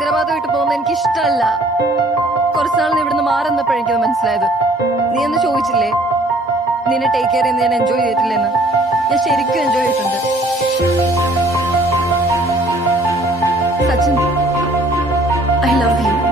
ഹൈദരാബാദ് വിട്ട് പോകുന്നത് എനിക്ക് ഇഷ്ടമല്ല. കുറച്ചുനാൾ നീ ഇവിടുന്ന് മാറുന്നപ്പോഴും എനിക്കത് മനസ്സിലായത്. നീ എന്ന് ചോദിച്ചില്ലേ നിന്നെ ടേക്ക് കെയർ ചെയ്യുന്ന ഞാൻ എൻജോയ് ചെയ്തിട്ടില്ലെന്ന്? ഞാൻ ശരിക്കും എൻജോയ് ചെയ്തിട്ടുണ്ട് സച്ചിൻ. I love you.